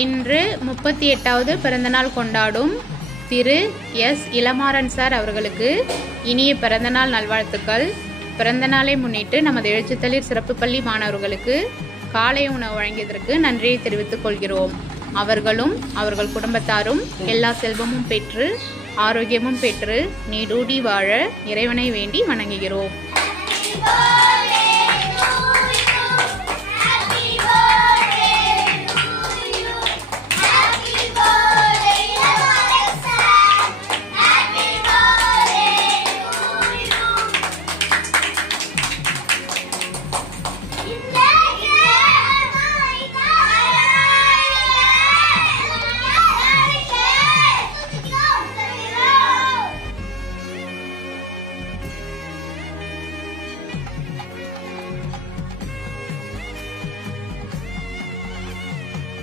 இன்று 38வது பிறந்தநாள் கொண்டாடும் திரு எஸ் இளமாறன் சார் அவர்களுக்கு இனிய பிறந்தநாள் நல்வாழ்த்துக்கள். பிறந்தநாளை முன்னிட்டு நமது எழுச்சித்தளிர் சிறப்பு பள்ளி மாணவர்களுக்கு காலை உணவு வழங்கியதற்கு நன்றியை தெரிவித்துக் கொள்கிறோம். அவர்களும் அவர்கள் குடும்பத்தாரும் எல்லா செல்வமும் பெற்று ஆரோக்கியமும் பெற்று நீடூடி வாழ இறைவனை வேண்டி வணங்குகிறோம்.